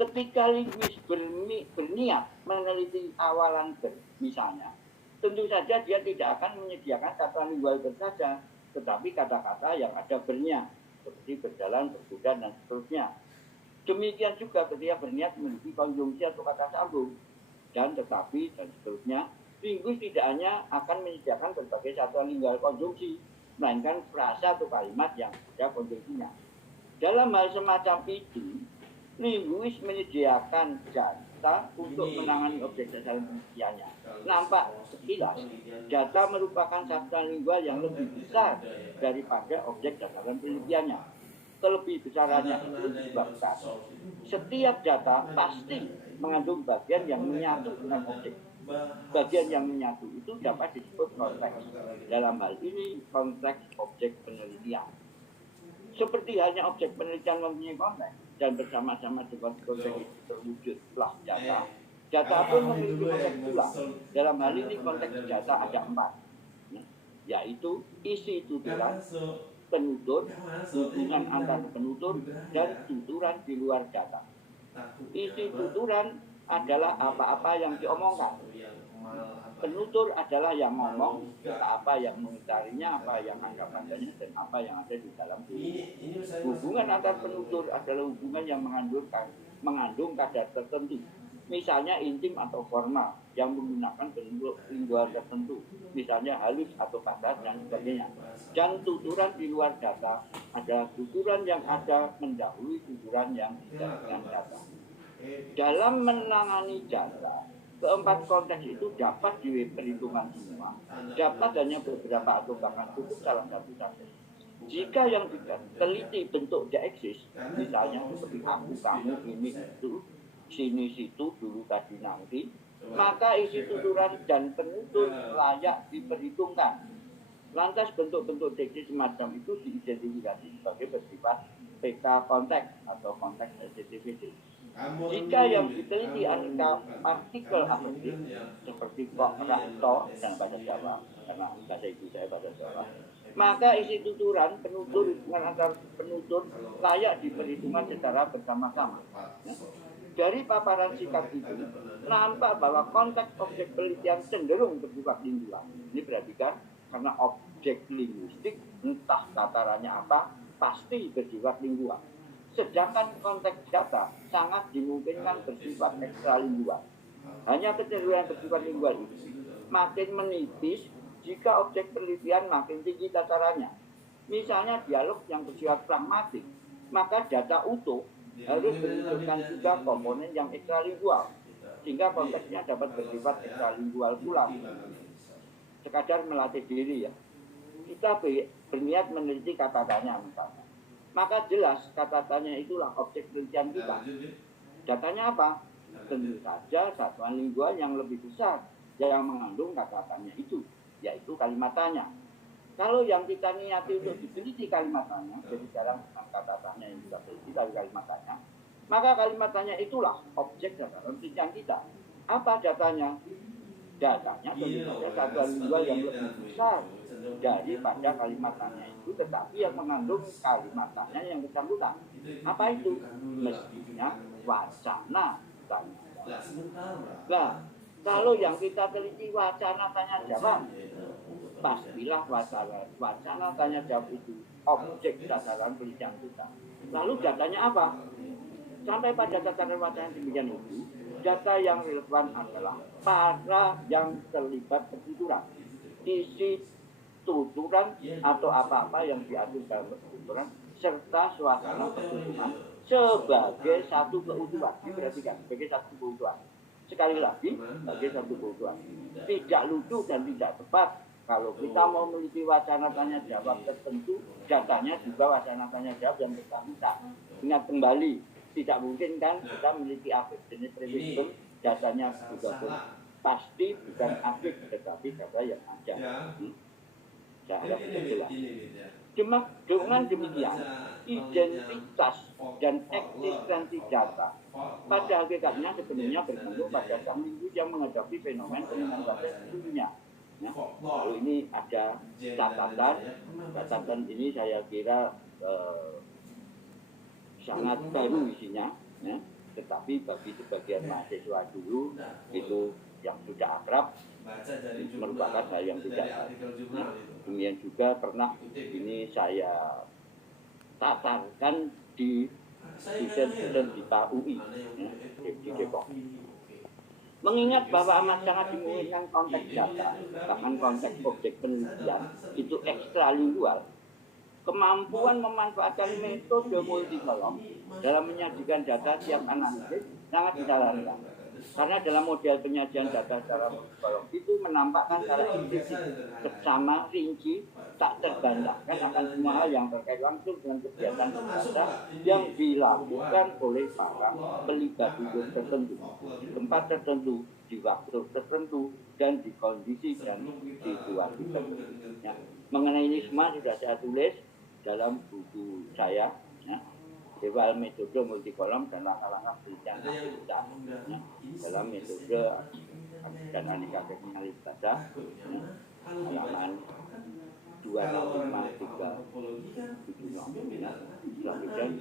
Ketika linguis berniat meneliti awalan ber, misalnya, tentu saja dia tidak akan menyediakan kata lingual ber saja, tetapi kata-kata yang ada bernya, seperti berjalan, berkuda, dan seterusnya. Demikian juga ketika berniat meneliti konjungsi atau kata sambung, dan tetapi, dan seterusnya. Linguis tidak hanya akan menyediakan berbagai satuan lingual konjungsi, melainkan frasa atau kalimat yang ada konjungsinya. Dalam hal semacam itu, linguis menyediakan data untuk menangani objek dasaran penelitiannya. Nampak sekilas, data merupakan satuan lingual yang lebih besar daripada objek dasaran penelitiannya. Kelebih besarannya itu disebabkan setiap data pasti mengandung bagian yang menyatu dengan objek. Bagian yang menyatu itu dapat disebut konteks. Dalam hal ini, konteks objek penelitian. Seperti halnya objek penelitian mempunyai konteks dan bersama-sama dengan konteks itu terwujudlah data. Data pun memiliki konteks pula. Dalam hal ini konteks data ada 4, yaitu isi tuturan, penutur, hubungan antar penutur, dan tuturan di luar data. Isi tuturan adalah apa-apa yang diomongkan. Penutur adalah yang ngomong, apa yang mengitarinya, apa yang ada padanya, dan apa yang ada di dalam diri. Hubungan antar penutur adalah hubungan yang mengandung kadar tertentu, misalnya intim atau formal, yang menggunakan bentuk lingual tertentu, misalnya halus atau kasar, dan sebagainya. Dan tuturan di luar data adalah tuturan yang ada mendahului tuturan yang tidak dengan data. Dalam menangani data, keempat konteks itu dapat diperhitungkan semua, dapat hanya beberapa atau bahkan cukup salah satu saja. Jika yang diteliti bentuk tidak eksis, misalnya seperti aku, kamu, ini, itu, sini, situ, dulu, tadi, nanti, maka isi tuturan dan penutur layak diperhitungkan. Lantas bentuk-bentuk diksi semacam itu diidentifikasi sebagai bersifat PK konteks atau konteks sensitivity. Jika yang diteliti adalah artikel afektif seperti kok, rakto, dan bahasa Jawa, karena bahasa ibu saya bahasa Jawa, maka isi tuturan, penutur, hubungan antar penutur layak diperhitungkan secara bersama-sama. Dari paparan sikap itu, nampak bahwa konteks objek penelitian cenderung bersifat lingual. Ini perhatikan, karena objek linguistik, entah tatarannya apa, pasti bersifat lingual. Sedangkan konteks data sangat dimungkinkan bersifat ekstralingual. Hanya kecenderungan bersifat lingual itu makin menipis jika objek penelitian makin tinggi tatarannya. Misalnya dialog yang bersifat pragmatik, maka data utuh harus menunjukkan juga komponen yang ekstralingual, sehingga konteksnya dapat bersifat ekstralingual pula. Sekadar melatih diri ya. Kita berniat meneliti kata tanya misalnya. Maka jelas kata tanya itulah objek penelitian kita. Datanya apa? Tentu saja satuan lingual yang lebih besar yang mengandung kata tanya itu, yaitu kalimat tanya. Kalau yang kita niati untuk diteliti kalimat tanya, jadi sekarang kata tanya yang kita teliti dari kalimat tanya, maka kalimat tanya itulah objek dalam penelitian kita. Apa datanya? Datanya tentu saja satuan lingual yang lebih besar daripada kalimat tanya itu, tetapi yang mengandung kalimat tanya yang bersangkutan. Apa itu? Mestinya wacana tanya. Nah, kalau yang kita teliti wacana tanya jawab, pastilah wacana tanya jawab itu objek dasaran penelitian kita. Lalu datanya apa? Sampai pada tataran wacana demikian itu, data yang relevan adalah para yang terlibat pertuturan, isi tuturan atau apa-apa yang diatur dalam pertuturan, serta suasana pertuturan sebagai satu keutuhan. Diperhatikan, sebagai satu keutuhan. Sekali lagi, sebagai satu keutuhan. Tidak lucu dan tidak tepat kalau kita mau meneliti wacana tanya jawab tertentu, datanya juga wacana tanya jawab yang bersangkutan. Ingat kembali, tidak mungkin kan kita meneliti afek jenis previsum, datanya juga pun pasti bukan afek, tetapi data yang ada. Saya harap jelas. Dengan demikian, identitas dan eksistensi data pada hakikatnya sebenarnya bergantung pada sang linguis yang menghadapi fenomen bahasa sesungguhnya. Ya. Ini ada catatan ini saya kira sangat baru isinya. Ya. Tetapi bagi sebagian mahasiswa dulu itu yang sudah akrab merupakan hal yang tidak baik. Demikian juga pernah ini saya tatarkan di dosen di PAUI di Depok. Mengingat bahwa amat sangat dimungkinkan konteks data, bahkan konteks objek penelitian itu ekstralingual, kemampuan memanfaatkan metode multikolom dalam menyajikan data siap analisis sangat disarankan. Karena dalam model penyajian data secara multikolom itu menampakkan secara implisit, seksama, rinci, tak terbantahkan akan semua hal yang terkait langsung dengan kegiatan data yang dilakukan oleh para pelibat hidup tertentu, di tempat tertentu, di waktu tertentu, dan di kondisi dan situasi tertentu. Ya. Mengenai ini semua sudah saya tulis dalam buku saya, ya, Eval metode multikolom dan langkah-langkah penelitian aktivitas, ya, dalam metode dan aneka kriminalis data, ya, halaman 25370. Kemudian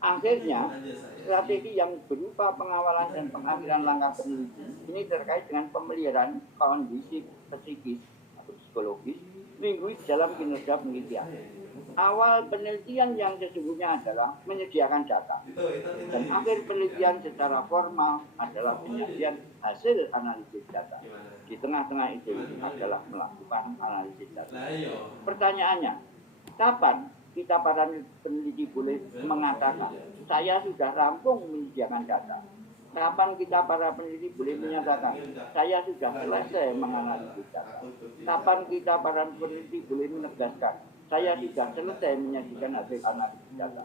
akhirnya strategi yang berupa pengawalan dan pengakhiran langkah peneliti ini terkait dengan pemeliharaan kondisi psikis atau psikologis linguis dalam kinerja penelitian. Awal penelitian yang sesungguhnya adalah menyediakan data, dan akhir penelitian secara formal adalah penyajian hasil analisis data. Di tengah-tengah itu adalah melakukan analisis data. Pertanyaannya, kapan kita para peneliti boleh mengatakan saya sudah rampung menyediakan data? Kapan kita para peneliti boleh menyatakan saya sudah selesai menganalisis data? Kapan kita para peneliti boleh menegaskan saya sudah selesai menyajikan hasil analisis data?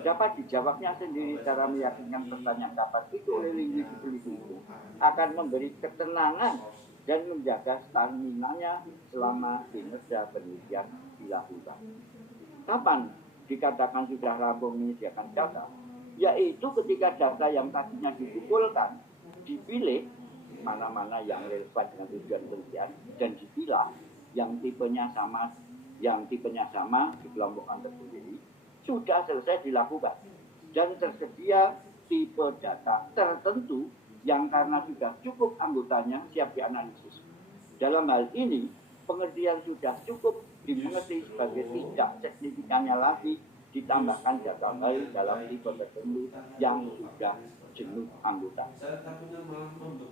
Dapat dijawabnya sendiri secara meyakinkan pertanyaan kapan itu oleh linguis peneliti itu akan memberi ketenangan dan menjaga stamina-nya selama kinerja penelitian dilakukan. Kapan dikatakan sudah rampung menyediakan data? Yaitu ketika data yang tadinya dikumpulkan, dipilih mana-mana yang relevan dengan tujuan penelitian dan dipilah yang tipenya sama dikelompokkan tersendiri, sudah selesai dilakukan dan tersedia tipe data tertentu yang karena sudah cukup anggotanya siap dianalisis. Dalam hal ini, pengertian sudah cukup dimengerti sebagai tidak signifikannya lagi ditambahkan data lain dalam tipe tertentu yang sudah jenuh anggota.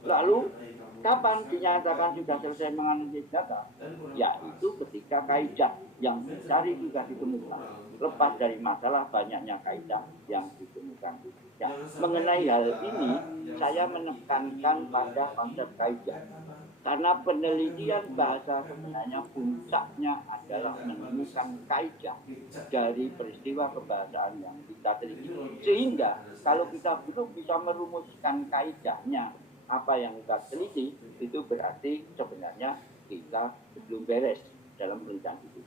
Lalu, kapan dinyatakan sudah selesai menganalisis data? Yaitu ketika kaidah yang dicari sudah ditemukan, lepas dari masalah banyaknya kaidah yang ditemukan. Ya, mengenai hal ini, saya menekankan pada konsep kaidah. Karena penelitian bahasa sebenarnya puncaknya adalah menemukan kaidah dari peristiwa kebahasaan yang kita teliti. Sehingga kalau kita belum bisa merumuskan kaidahnya apa yang kita teliti, itu berarti sebenarnya kita belum beres dalam penelitian itu.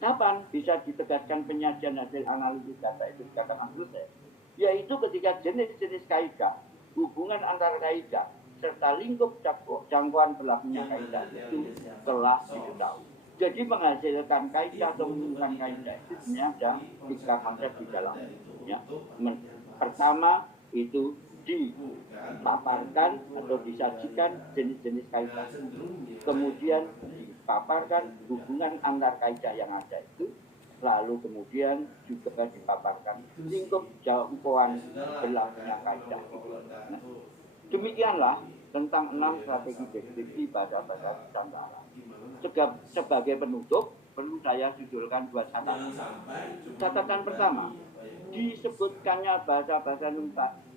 Kapan bisa ditegaskan penyajian hasil analisis data itu dikatakan selesai? Yaitu ketika jenis-jenis kaidah, hubungan antara kaidah, serta lingkup jangkauan berlakunya kaidah itu telah diketahui. Jadi menghasilkan kaidah atau menemukan kaidah itu sebenarnya ada 3 konsep di dalamnya. Pertama itu dipaparkan atau disajikan jenis-jenis kaidah. Kemudian dipaparkan hubungan antar kaidah yang ada itu. Lalu kemudian juga dipaparkan lingkup jangkauan berlakunya kaidah itu. Nah, demikianlah tentang 6 strategi deskripsi bahasa-bahasa Nusantara. Sebagai penutup, perlu saya judulkan 2 catatan. Catatan pertama, disebutkannya bahasa-bahasa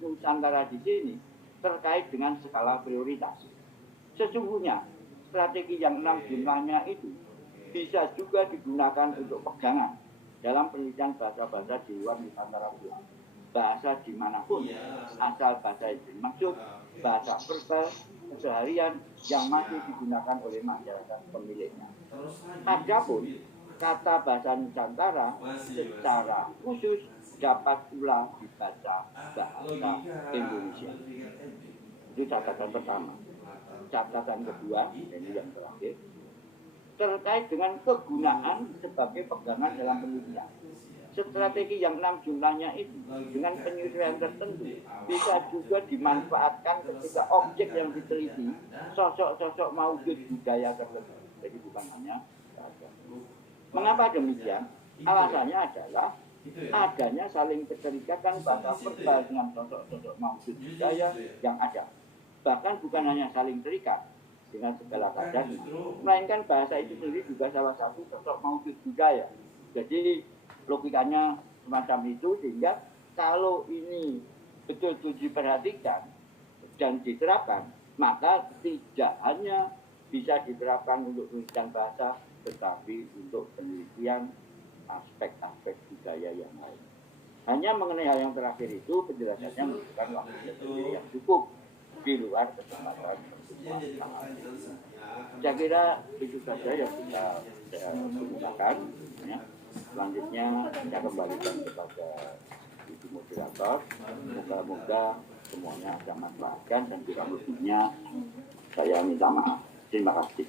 Nusantara di sini terkait dengan skala prioritas. Sesungguhnya, strategi yang 6 jumlahnya itu bisa juga digunakan untuk pegangan dalam penelitian bahasa-bahasa di luar Nusantara pula. Bahasa dimanapun, asal bahasa itu dimaksud, bahasa verbal keseharian yang masih digunakan oleh masyarakat pemiliknya. Adapun kata bahasa Nusantara secara khusus dapat pula dibaca bahasa Indonesia. Itu catatan pertama. Catatan kedua, ini yang terakhir, terkait dengan kegunaan sebagai pegangan dalam penelitian. strategi yang 6 jumlahnya itu dengan penyesuaian tertentu bisa juga dimanfaatkan ketika objek yang diteliti sosok-sosok maujud budaya tertentu. Jadi bukan hanya bahasa. Mengapa demikian? Alasannya adalah adanya saling keterikatan bahasa verbal dengan sosok-sosok maujud budaya yang ada. Bahkan bukan hanya saling terikat dengan segala kadarnya, melainkan bahasa itu sendiri juga salah satu sosok maujud budaya. Jadi logikanya semacam itu, sehingga kalau ini betul-betul diperhatikan dan diterapkan, maka tidak hanya bisa diterapkan untuk penelitian bahasa, tetapi untuk penelitian aspek-aspek budaya yang lain. Hanya mengenai hal yang terakhir itu penjelasannya membutuhkan waktu yang cukup di luar kesempatan pertemuan. Saya kira itu saja yang bisa saya gunakan. Ya. Selanjutnya saya kembalikan kepada ibu moderator. Moga-moga semuanya ada manfaatkan dan kurang lebihnya saya minta maaf. Terima kasih.